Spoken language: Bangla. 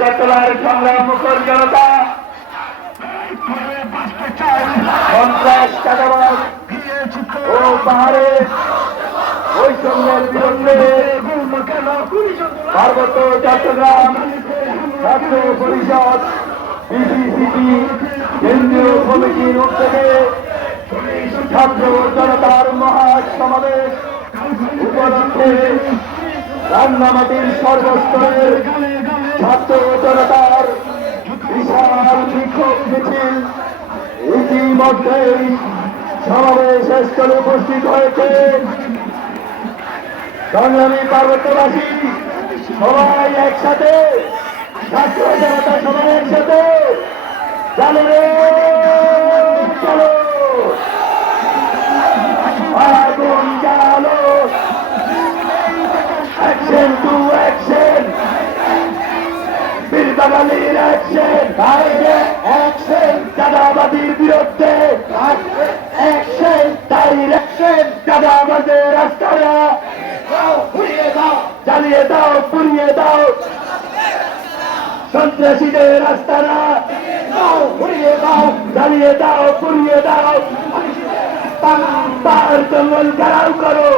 চট্টলার সংগ্রাম মুখর জনতা। সন্ত্রাস চাঁদাবাদ ও পাহাড়ে বৈষম্যের বিরুদ্ধে পার্বত্য চট্টগ্রাম ছাত্র পরিষদ বিসিসিপি কেন্দ্রীয় কমিটির উদ্যোগে ছাত্র জনতার মহাসমাবেশ উপলক্ষে রান্নামাটির সর্বস্তরের ছাত্র জনতার বিশাল বিক্ষোভ মিছিল ইতিমধ্যেই সমাবেশ স্থলে উপস্থিত হয়েছে। সংগ্রামী পার্বত্যবাসী, সবাই একসাথে ছাত্র জনতা সবাই একসাথে চলো অ্যাকশন বীর বাঙালির অ্যাকশন অ্যাকশন দাদাবাদীর বিরুদ্ধে অ্যাকশন ডাইরেকশন দাদাবাদের রাস্তারা জ্বালিয়ে দাও পুড়িয়ে দাও সন্ত্রাসীদের রাস্তারা পুড়িয়ে দাও জ্বালিয়ে দাও পুড়িয়ে দাও পাহাড় জঙ্গল ঘেরাও করো